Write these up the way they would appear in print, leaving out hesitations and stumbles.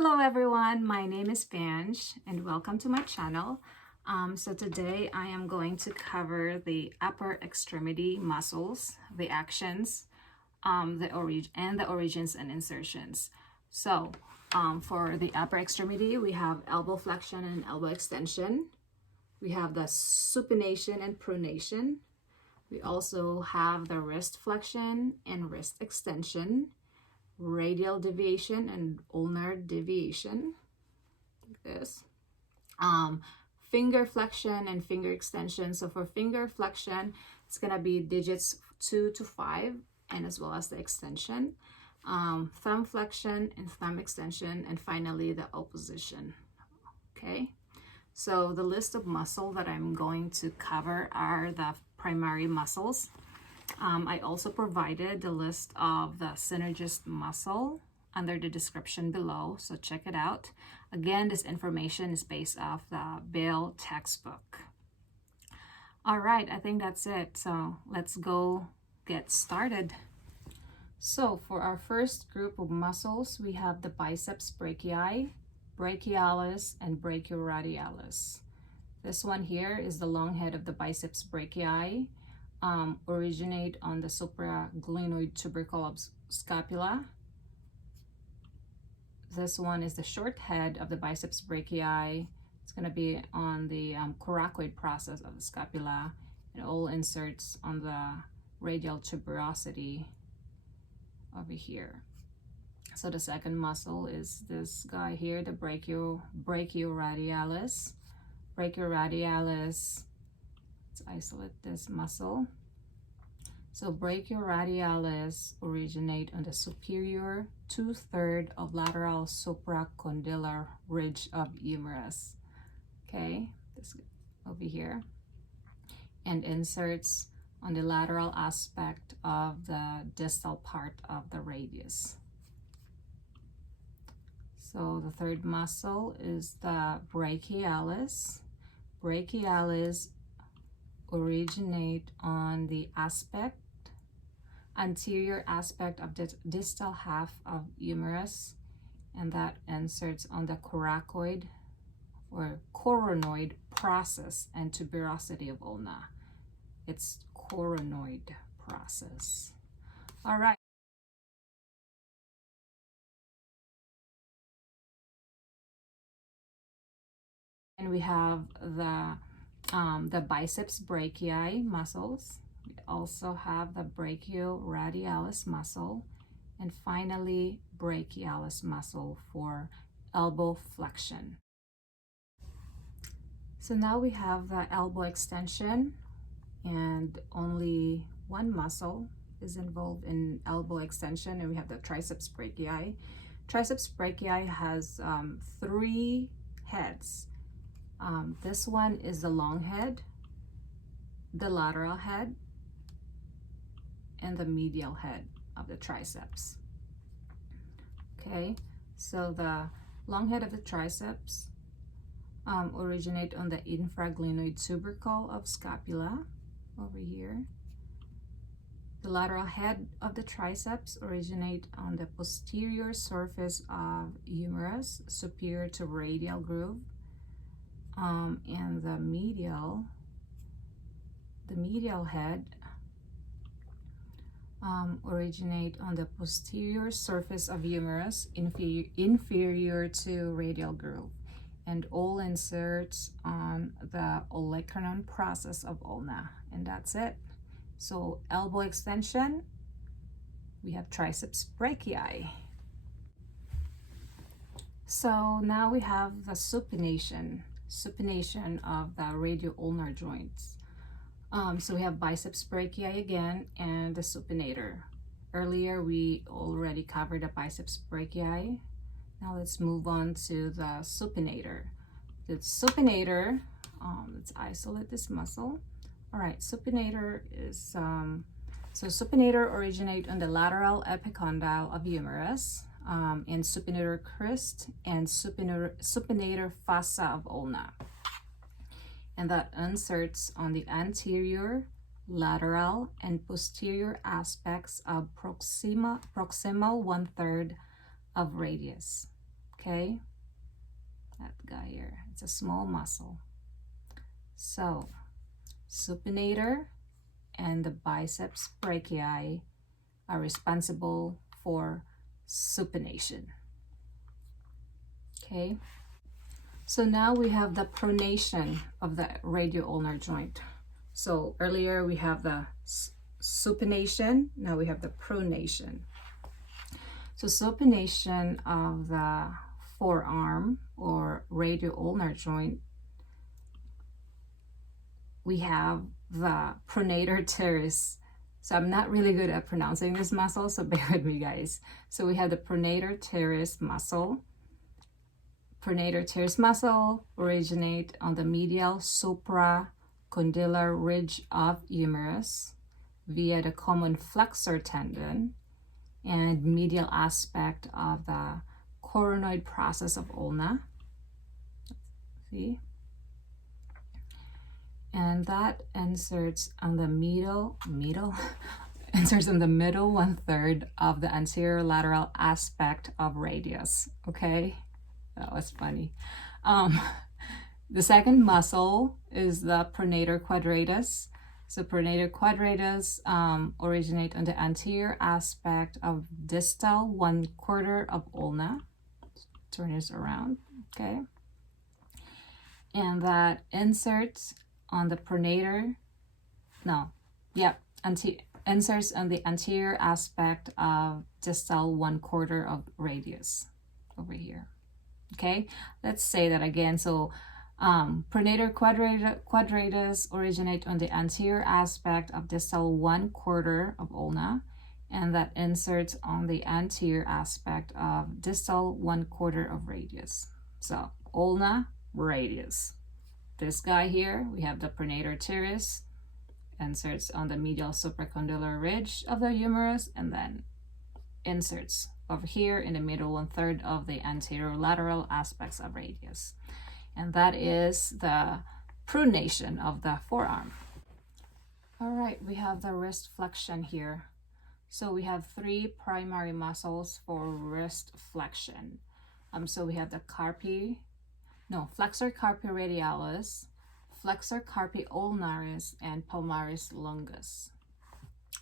Hello everyone, my name is Vange and welcome to my channel. So today I am going to cover the upper extremity muscles, the actions, the origins and insertions. So for the upper extremity, we have elbow flexion and elbow extension. We have the supination and pronation. We also have the wrist flexion and wrist extension, radial deviation and ulnar deviation, like this. Finger flexion and finger extension. So for finger flexion, it's gonna be digits 2 to 5, and as well as the extension. Thumb flexion and thumb extension, and finally the opposition. Okay, so the list of muscle that I'm going to cover are the primary muscles. I also provided the list of the synergist muscle under the description below, so check it out. Again, this information is based off the Biel textbook. All right, I think that's it. So let's go get started. So for our first group of muscles, we have the biceps brachii, brachialis, and brachioradialis. This one here is the long head of the biceps brachii. Originate on the supraglenoid tubercle of scapula. This one is the short head of the biceps brachii. It's going to be on the coracoid process of the scapula. It all inserts on the radial tuberosity over here. So the second muscle is this guy here, the brachioradialis. Brachioradialis, let's isolate this muscle. So brachioradialis originate on the superior 2/3 of lateral supracondylar ridge of humerus. Okay, this over here, and inserts on the lateral aspect of the distal part of the radius. So the third muscle is the brachialis. Brachialis originate on the anterior aspect of the distal half of humerus, and that inserts on the coracoid or coronoid process and tuberosity of ulna. It's coronoid process. All right. And we have the biceps brachii muscles. We also have the brachioradialis muscle, and finally brachialis muscle for elbow flexion. So now we have the elbow extension, and only one muscle is involved in elbow extension, and we have the triceps brachii. Triceps brachii has 3 heads. This one is the long head, the lateral head, and the medial head of the triceps. Okay, so the long head of the triceps originate on the infraglenoid tubercle of scapula over here. The lateral head of the triceps originate on the posterior surface of humerus, superior to radial groove. And the medial head originate on the posterior surface of humerus, inferior to radial groove, and all inserts on the olecranon process of ulna, and that's it. So elbow extension, we have triceps brachii. So now we have the supination of the radio-ulnar joints. So we have biceps brachii again and the supinator. Earlier we already covered the biceps brachii. Now let's move on to the supinator. The supinator, let's isolate this muscle. All right, supinator is, so supinator originate on the lateral epicondyle of humerus, and supinator crest and supinator fossa of ulna, and that inserts on the anterior, lateral, and posterior aspects of proximal 1/3 of radius. okay? That guy here, it's a small muscle. So, supinator and the biceps brachii are responsible for supination, okay? So now we have the pronation of the radio-ulnar joint. So earlier we have the supination, now we have the pronation. So supination of the forearm or radio-ulnar joint, we have the pronator teres. So I'm not really good at pronouncing this muscle, so bear with me, guys. So we have the pronator teres muscle. Pronator teres muscle originate on the medial supracondylar ridge of humerus via the common flexor tendon and medial aspect of the coronoid process of ulna. See? And that inserts on the inserts in the middle 1/3 of the anterior lateral aspect of radius. Okay, that was funny. The second muscle is the pronator quadratus. So pronator quadratus originate on the anterior aspect of distal 1/4 of ulna. Turn this around, okay? And that inserts on the pronator, inserts on the anterior aspect of distal 1/4 of radius over here. Okay, let's say that again. So pronator quadratus originate on the anterior aspect of distal 1/4 of ulna, and that inserts on the anterior aspect of distal 1/4 of radius. So ulna, radius. This guy here, we have the pronator teres, inserts on the medial supracondylar ridge of the humerus, and then inserts over here in the middle 1/3 of the anterior lateral aspects of radius. And that is the pronation of the forearm. All right, we have the wrist flexion here. So we have 3 primary muscles for wrist flexion. So we have the Flexor carpi radialis, Flexor carpi ulnaris, and Palmaris longus.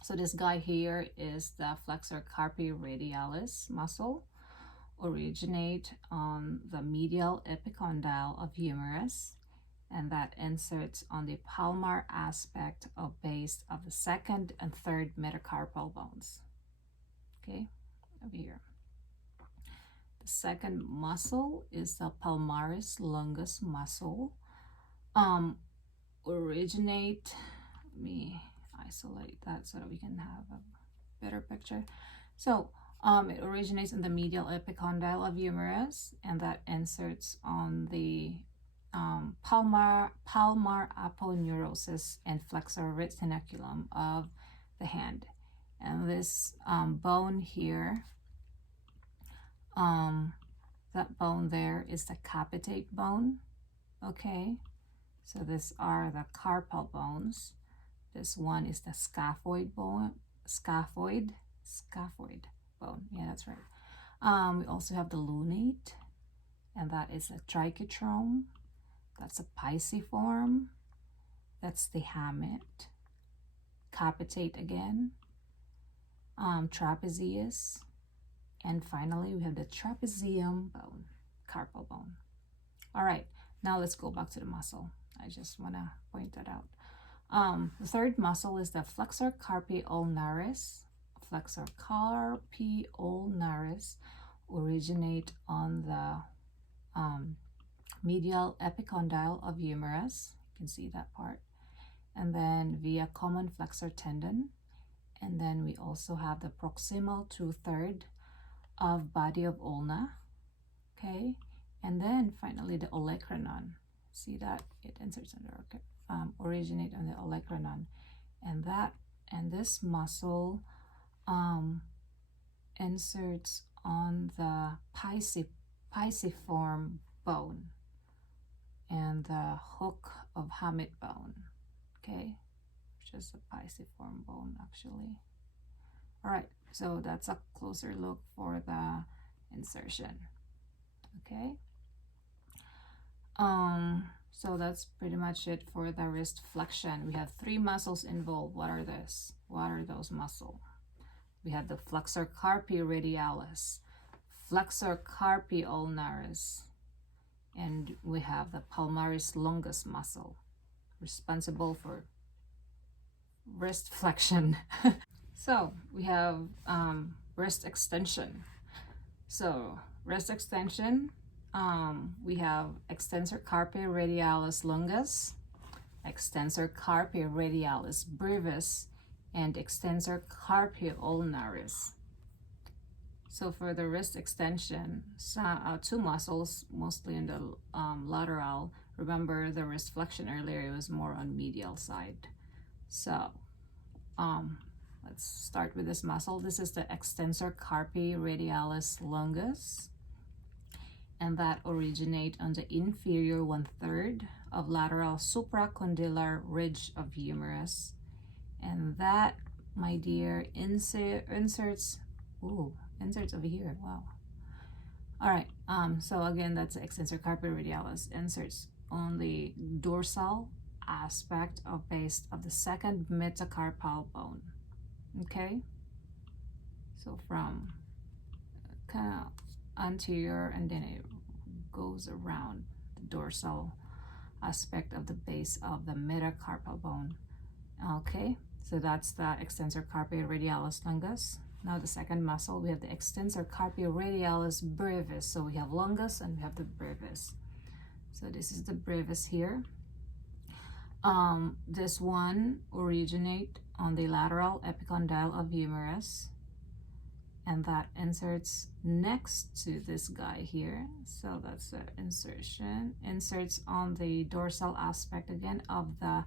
So this guy here is the Flexor carpi radialis muscle, originate on the medial epicondyle of humerus, and that inserts on the palmar aspect of base of the 2nd and 3rd metacarpal bones. Okay, over here. The second muscle is the Palmaris longus muscle. Originate, let me isolate that so that we can have a better picture. So it originates in the medial epicondyle of humerus, and that inserts on the palmar aponeurosis and flexor retinaculum of the hand. And this bone here, that bone there is the capitate bone. Okay, so these are the carpal bones. This one is the scaphoid bone. Scaphoid bone. Yeah, that's right. We also have the lunate, and that is the digitorum. That's a pisiform. That's the hamate. Capitate again. Trapezius. And finally, we have the trapezium bone, carpal bone. All right, now let's go back to the muscle. I just want to point that out. The third muscle is the Flexor carpi ulnaris. Flexor carpi ulnaris originate on the medial epicondyle of humerus. You can see that part. And then via common flexor tendon. And then we also have the proximal 2/3 of body of ulna. Okay. And then finally the olecranon. See that? It inserts under originate on the olecranon. And this muscle inserts on the pisiform bone and the hook of hamate bone, okay, which is the pisiform bone actually. All right, so that's a closer look for the insertion. Okay. So that's pretty much it for the wrist flexion. We have 3 muscles involved. What are this? What are those muscles? We have the flexor carpi radialis, flexor carpi ulnaris, and we have the palmaris longus muscle, responsible for wrist flexion. So we have wrist extension. So wrist extension, we have extensor carpi radialis longus, extensor carpi radialis brevis, and extensor carpi ulnaris. So for the wrist extension, 2 muscles, mostly in the lateral. Remember the wrist flexion earlier, it was more on medial side. So let's start with this muscle. This is the extensor carpi radialis longus, and that originate on the inferior 1/3 of lateral supracondylar ridge of humerus, and that, my dear, inserts over here. Wow. All right. So again, that's the extensor carpi radialis, inserts on the dorsal aspect of base of the second metacarpal bone. Okay. So from kind of anterior, and then it goes around the dorsal aspect of the base of the metacarpal bone. Okay. So that's the extensor carpi radialis longus. Now the second muscle, we have the extensor carpi radialis brevis. So we have longus and we have the brevis. So this is the brevis here. This one originate on the lateral epicondyle of humerus, and that inserts next to this guy here. So that's the insertion. Inserts on the dorsal aspect again of the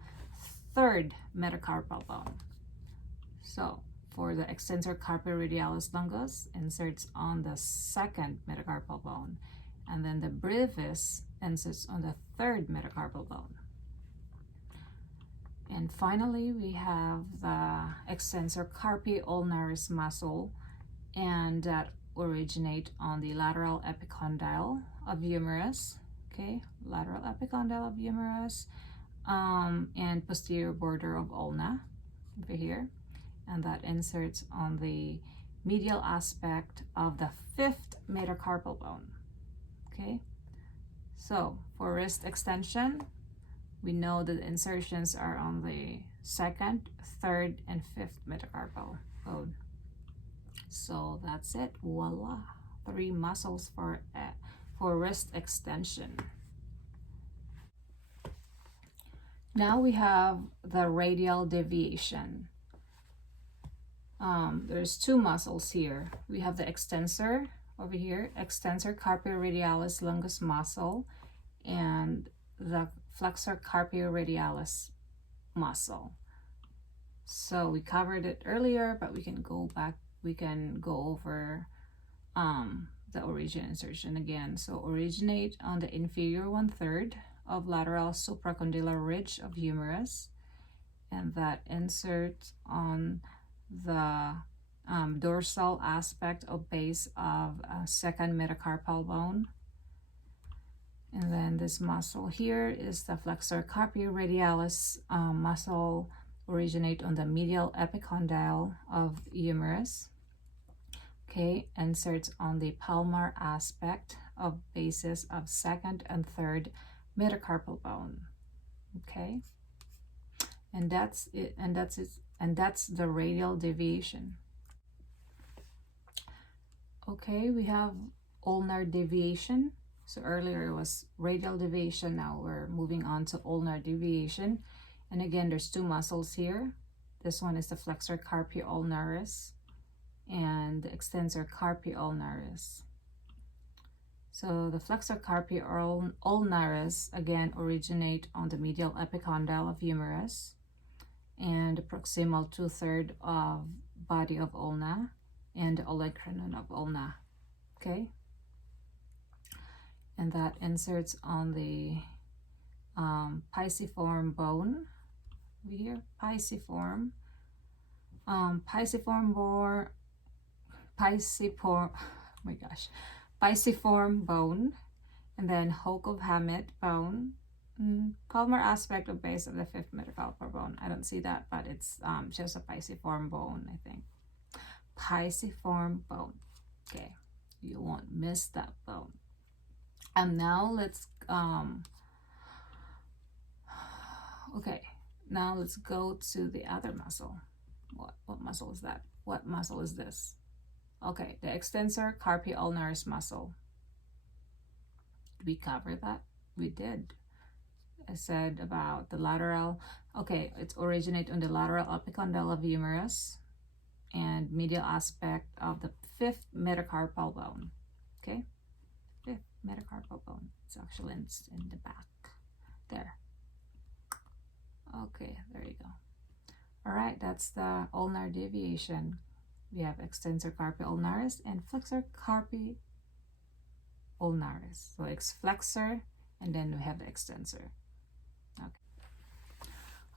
third metacarpal bone. So for the extensor carpi radialis longus, inserts on the second metacarpal bone, and then the brevis inserts on the third metacarpal bone. And finally, we have the extensor carpi ulnaris muscle, and that originate on the lateral epicondyle of humerus. Okay, lateral epicondyle of humerus, and posterior border of ulna over here, and that inserts on the medial aspect of the fifth metacarpal bone. Okay, so for wrist extension, we know that the insertions are on the second, third, and fifth metacarpal bone. So that's it. Voila, 3 muscles for wrist extension. Now we have the radial deviation. There's 2 muscles here. We have the extensor over here, extensor carpi radialis longus muscle, and the flexor carpi radialis muscle. So we covered it earlier, but we can go back, we can go over the origin insertion again. So originate on the inferior 1/3 of lateral supracondylar ridge of humerus, and that inserts on the dorsal aspect of base of second metacarpal bone. And then this muscle here is the flexor carpi radialis muscle, originate on the medial epicondyle of humerus. Okay, inserts on the palmar aspect of bases of second and third metacarpal bone. Okay, and that's it, and that's the radial deviation. Okay, we have ulnar deviation. So earlier it was radial deviation, now we're moving on to ulnar deviation. And again, there's 2 muscles here. This one is the flexor carpi ulnaris and the extensor carpi ulnaris. So the flexor carpi ulnaris again originate on the medial epicondyle of humerus and the proximal 2/3 of body of ulna and the olecranon of ulna. Okay, and that inserts on the pisiform bone over here, pisiform pisiform bone, and then hook of hamate bone, palmar aspect of base of the fifth metacarpal bone. I don't see that, but it's just a pisiform bone, I think. Pisiform bone. Okay, you won't miss that bone. And now let's okay, now let's go to the other muscle. What muscle is that? What muscle is this? Okay, the extensor carpi ulnaris muscle. Did we cover that? We did. I said about the lateral. Okay, it's originate on the lateral apicondyle of humerus and medial aspect of the fifth metacarpal bone. Okay, fifth metacarpal bone. It's actually in the back there. Okay, there you go. All right, that's the ulnar deviation. We have extensor carpi ulnaris and flexor carpi ulnaris. So it's flexor, and then we have the extensor. Okay.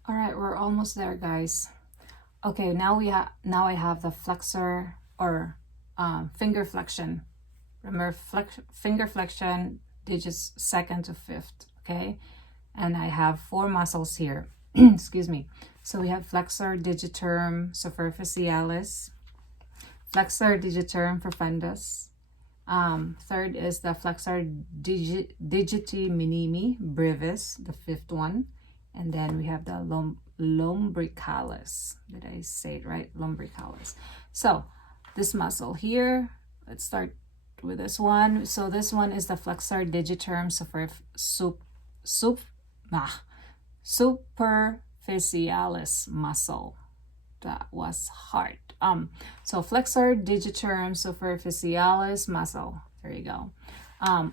All right, we're almost there, guys. Okay, now I have the flexor or finger flexion. Remember, finger flexion, digits second to fifth. Okay, and I have 4 muscles here. Excuse me. So we have flexor digitorum superficialis, flexor digitorum profundus. Third is the flexor digiti minimi brevis, the 5th one. And then we have the Lumbricalis. Did I say it right? Lumbricalis. So this muscle here, let's start with this one. So this one is the flexor digitorum superficialis muscle. That was hard. So flexor digitorum superficialis muscle. There you go.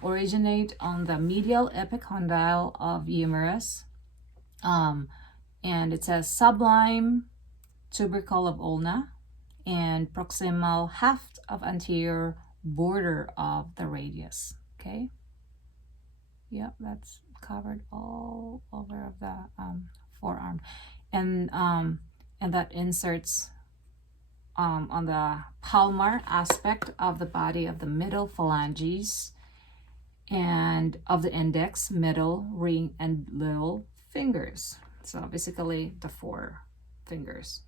Originate on the medial epicondyle of humerus. And it says sublime tubercle of ulna and proximal haft of anterior border of the radius. Okay. Yep, that's covered all over of the forearm, and that inserts on the palmar aspect of the body of the middle phalanges and of the index, middle, ring, and little fingers. So basically the 4 fingers.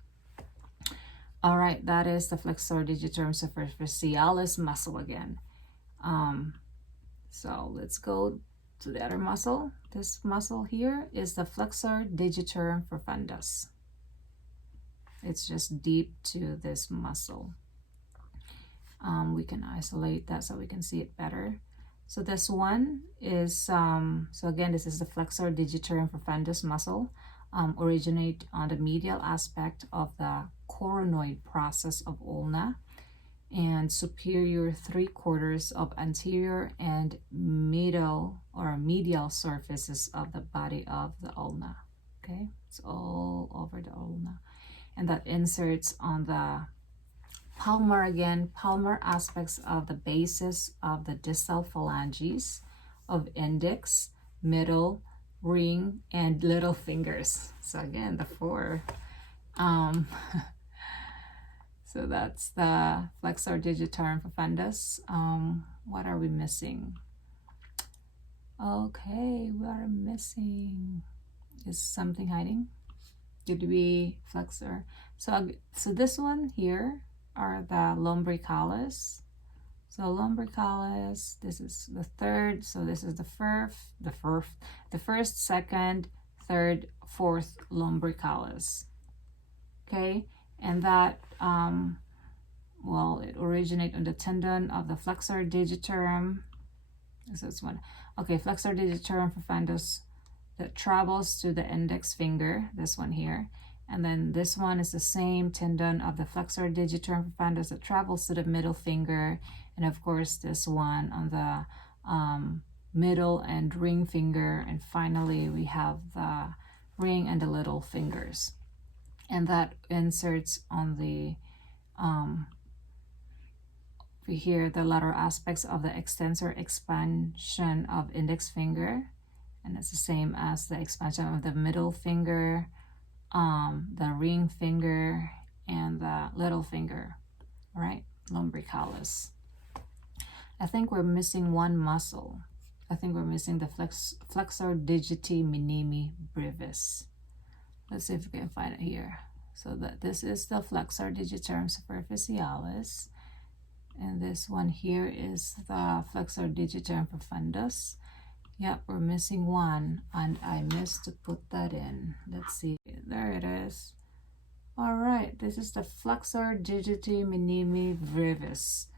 All right, that is the flexor digitorum superficialis muscle again. So let's go to the other muscle. This muscle here is the flexor digitorum profundus. It's just deep to this muscle. We can isolate that so we can see it better. So this one is, so again, this is the flexor digitorum profundus muscle. Originate on the medial aspect of the coronoid process of ulna and superior 3/4 of anterior and middle or medial surfaces of the body of the ulna. Okay, it's all over the ulna, and that inserts on the palmar again, palmar aspects of the bases of the distal phalanges of index, middle, ring, and little fingers. So again, the 4. So that's the flexor digitorum profundus. What are we missing? Okay, we are missing. Is something hiding? Did we flexor? So this one here are the Lumbricalis. So Lumbricalis, this is the 3rd. So this is the first, 2nd, 3rd, 4th Lumbricalis. Okay, and that well, it originates on the tendon of the flexor digitorum. This is one. Okay, flexor digitorum profundus that travels to the index finger. This one here. And then this one is the same tendon of the flexor digitorum profundus that travels to the middle finger. And of course, this one on the middle and ring finger. And finally, we have the ring and the little fingers. And that inserts on the, we hear the lateral aspects of the extensor expansion of index finger. And it's the same as the expansion of the middle finger, the ring finger, and the little finger, right? Lumbricalis. I think we're missing one muscle. I think we're missing the flexor digiti minimi brevis. Let's see if we can find it here. So that this is the flexor digitorum superficialis, and this one here is the flexor digitorum profundus. Yep, we're missing one, and I missed to put that in. Let's see. There it is. All right, this is the flexor digiti minimi brevis.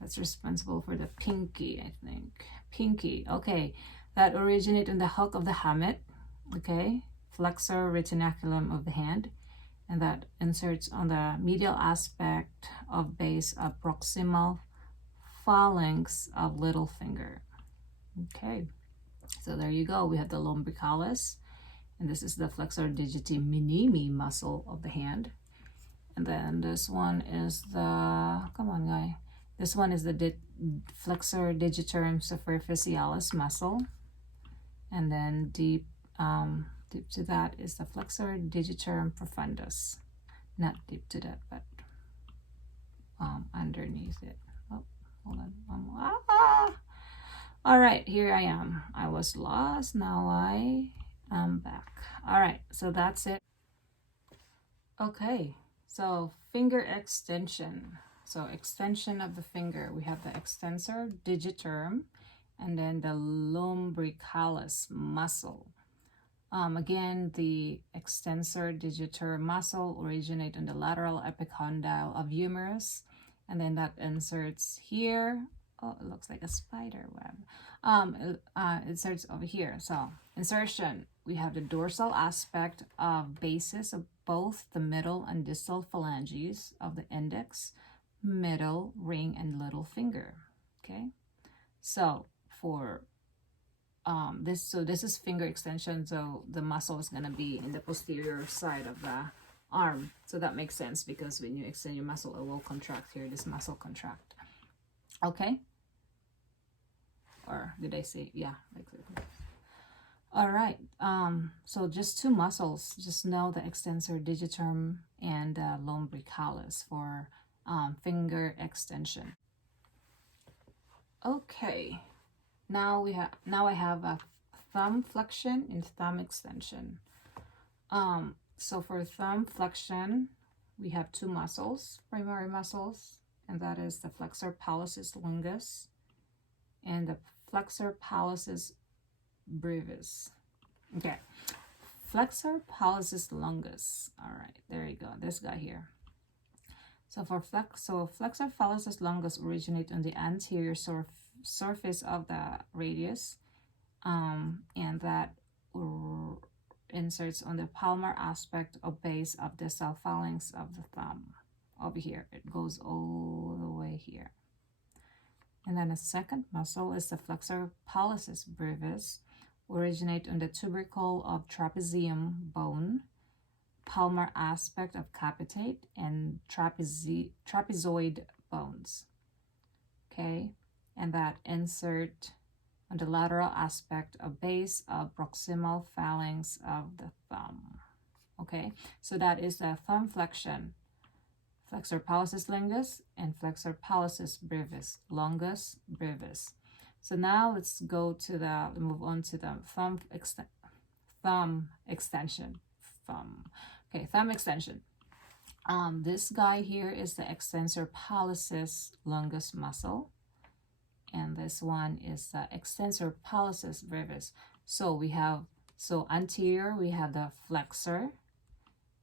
That's responsible for the pinky, I think. Pinky, okay. That originates in the hook of the hamate, okay? Flexor retinaculum of the hand, and that inserts on the medial aspect of base of proximal phalanx of little finger. Okay, so there you go. We have the Lumbricalis, and this is the flexor digiti minimi muscle of the hand. And then this one is the, come on guy, this one is the flexor digitorum superficialis muscle. And then deep to that is the flexor digitorum profundus. Not deep to that, but underneath it. Oh, hold on. All right, here I am. I was lost. Now I am back. All right, so that's it. Okay, so finger extension. So extension of the finger, we have the extensor digitorum and then the lumbricalis muscle. Again, the extensor digitorum muscle originates in the lateral epicondyle of humerus, and then that inserts here. Oh, it looks like a spider web. Inserts over here. So insertion, we have the dorsal aspect of bases of both the middle and distal phalanges of the index, middle, ring, and little finger. Okay, so for this is finger extension, so the muscle is going to be in the posterior side of the arm, so that makes sense because when you extend your muscle, it will contract here. This muscle contract. Okay, or did I say, yeah, like that. All right, so just two muscles. Just know the extensor digitorum and lumbricalis for finger extension. Okay, now I have a thumb flexion and thumb extension. So for thumb flexion, we have two muscles, primary muscles, and that is the flexor pallicis longus and the flexor pallicis brevis. Okay, flexor pallicis longus. All right, there you go. This guy here. So for flexor pallicis longus originate on the anterior surface of the radius, and that inserts on the palmar aspect of base of the distal phalanx of the thumb. Over here, it goes all the way here. And then the second muscle is the flexor pallicis brevis, originate on the tubercle of trapezium bone, palmar aspect of capitate, and trapezoid bones. Okay, and that insert on the lateral aspect of base of proximal phalanx of the thumb. Okay, so that is the thumb flexion. Flexor pallicis longus and flexor pallicis brevis, longus, brevis. So now let's move on to the thumb extension. Okay, thumb extension. This guy here is the extensor pallicis longus muscle, and this one is the extensor pallicis brevis. So anterior we have the flexor,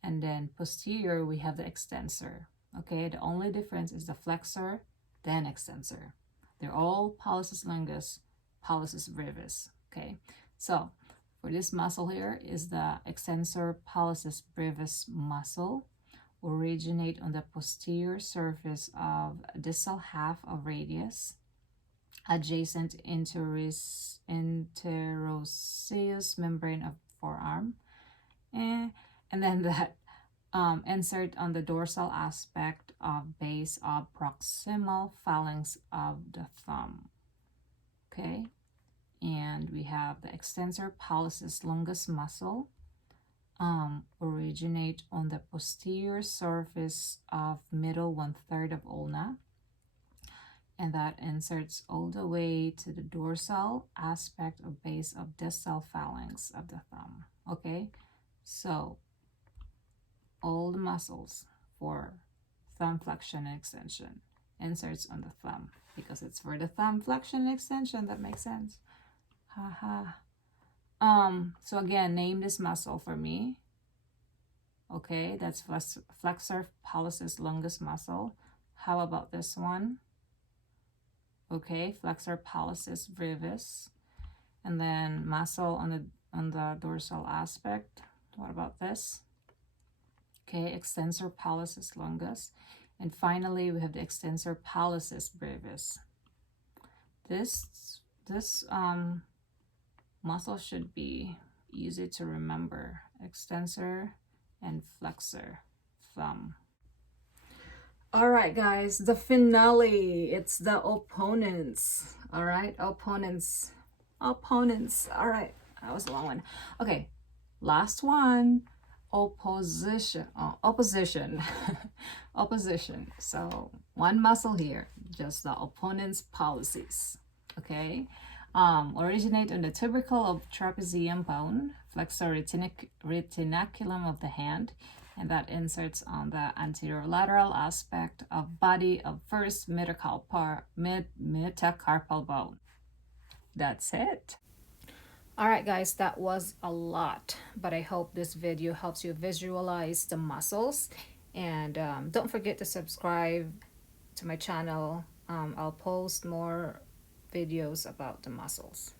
and then posterior we have the extensor. Okay, the only difference is the flexor, then extensor. They're all pallicis longus, pallicis brevis. Okay, so for this muscle here is the extensor pallicis brevis muscle, originate on the posterior surface of distal half of radius, adjacent interosseous membrane of forearm, and then that insert on the dorsal aspect of base of proximal phalanx of the thumb. Okay, and we have the extensor pallicis longus muscle, originate on the posterior surface of middle 1/3 of ulna, and that inserts all the way to the dorsal aspect or base of distal phalanx of the thumb. Okay, so all the muscles for thumb flexion and extension inserts on the thumb, because it's for the thumb flexion and extension. That makes sense. Haha. So again, name this muscle for me. Okay, that's flexor pollicis longus muscle. How about this one? Okay, flexor pollicis brevis. And then muscle on the dorsal aspect. What about this? Okay, extensor pollicis longus. And finally, we have the extensor pollicis brevis. This muscle should be easy to remember. Extensor and flexor thumb. All right, guys, the finale. It's the opponents. All right, opponents. All right, that was a long one. Okay, last one. Opposition. Opposition. So one muscle here, just the opponent's policies. Okay, originate on the tubercle of trapezium bone, flexor retinaculum of the hand, and that inserts on the anterior lateral aspect of body of first metacarpal bone. That's it. All right, guys, that was a lot, but I hope this video helps you visualize the muscles. And don't forget to subscribe to my channel. I'll post more videos about the muscles.